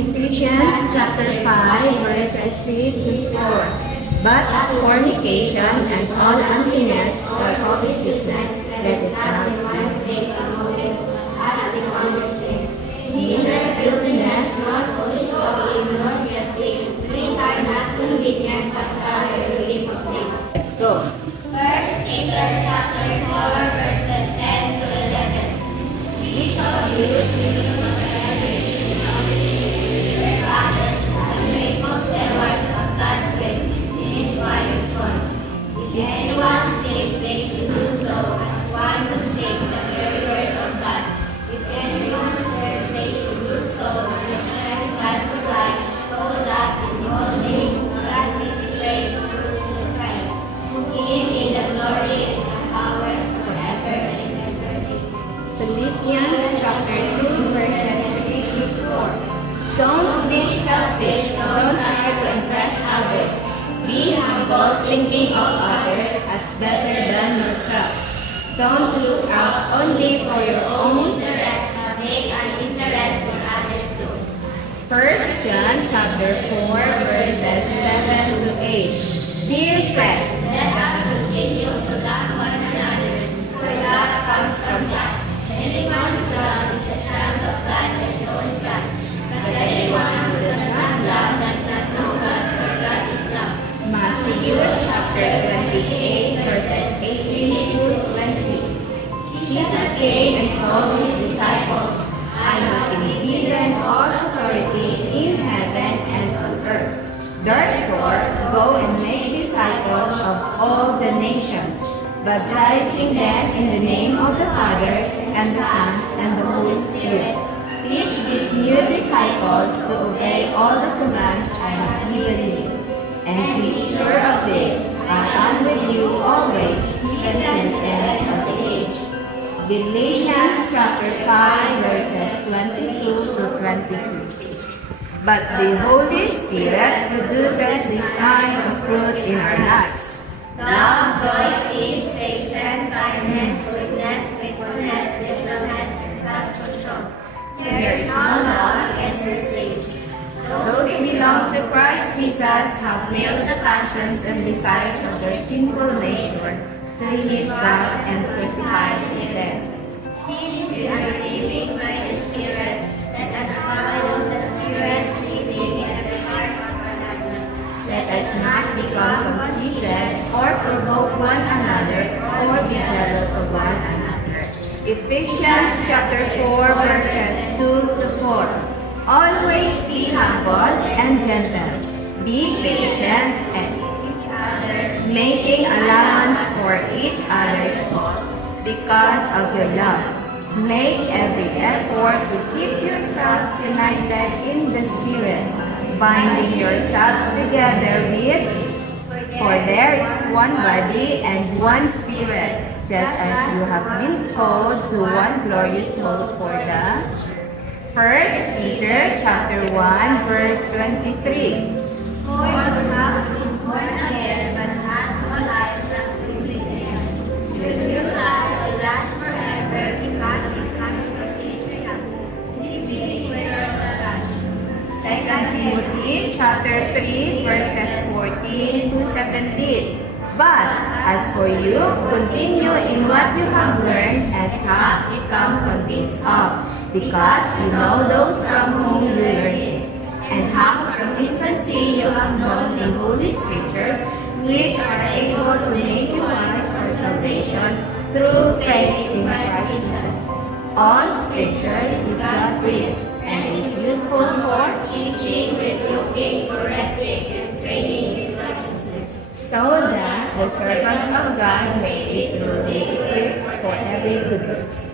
Ephesians chapter 5, verses 3 to 4. But fornication and all uncleanness or covetousness, let it not be. Neither filthiness, nor foolish talking, nor jesting, which are not convenient, but rather hypocrites. Go. 1 Peter chapter 4, verses 10 to 11. Each of you use whatever is your others as faithful stewards of God's grace in its various forms. If anyone speaks, they should do so as one who speaks the very words of God. If anyone serves, they should do so with strength God provides, so that in all things God may be praised through Jesus Christ. To Him be the glory and the power forever and ever. Philippians chapter 2, verses 3 to 4. Don't be selfish. Don't try to impress others. Be humble, thinking of others as better than yourself. Don't look out only for your own interests, but take an interest in others too. 1 John chapter 4, verses 7 to 8. Dear friends, Let us continue to love one another, for love comes from God. Anyone who loves is a child of God and knows God. But anyone who does not love does not know God, for God is love. Matthew chapter 28, verses 18 to 20. Jesus came and told His disciples, I have been given all authority in heaven and on earth. Therefore, go and make disciples of all the nations, baptizing them in the name of the Father, and the Son, and the Holy Spirit. Teach these new disciples to obey all the commands I have given you. And be sure of this, I am with you always, even to the end of the age. Galatians chapter 5, verses 22 to 26. But the Holy Spirit produces this kind of fruit in our lives. love, joy, peace, patience, kindness, goodness, faithfulness, gentleness, and self-control. There is no law against these things. Those who belong to Christ Jesus have nailed the passions and desires of their sinful nature to His cross and crucified them. Since we are living by the Spirit, let us follow the Spirit's leading and the heart of another. Let us not become conceited or provoke one another or be jealous of one another. Ephesians chapter 4, verses 2 to 4. Always be humble and gentle. Be patient and making allowance for each other's faults because of your love. Make every effort to keep yourselves united in the Spirit, binding yourselves together with peace. For there is one body and one Spirit, just as you have been called to one glorious hope for the 1 Peter chapter 1, verse 23. For you have been born again, but not to a life that will be there. Your new life will last forever because it comes from Abraham, living with God. 2 Timothy chapter 3, verses 14 to 17. But as for you, continue in what you have learned and have become convinced of, because you know those from whom you learned it, and how from infancy you have known the Holy Scriptures, which are able to make you wise for salvation through faith in Christ Jesus. All Scriptures is God-breathed and is useful for Teaching, rebuking, correcting, and training in righteousness, so that the servant of God may be truly equipped for every good work.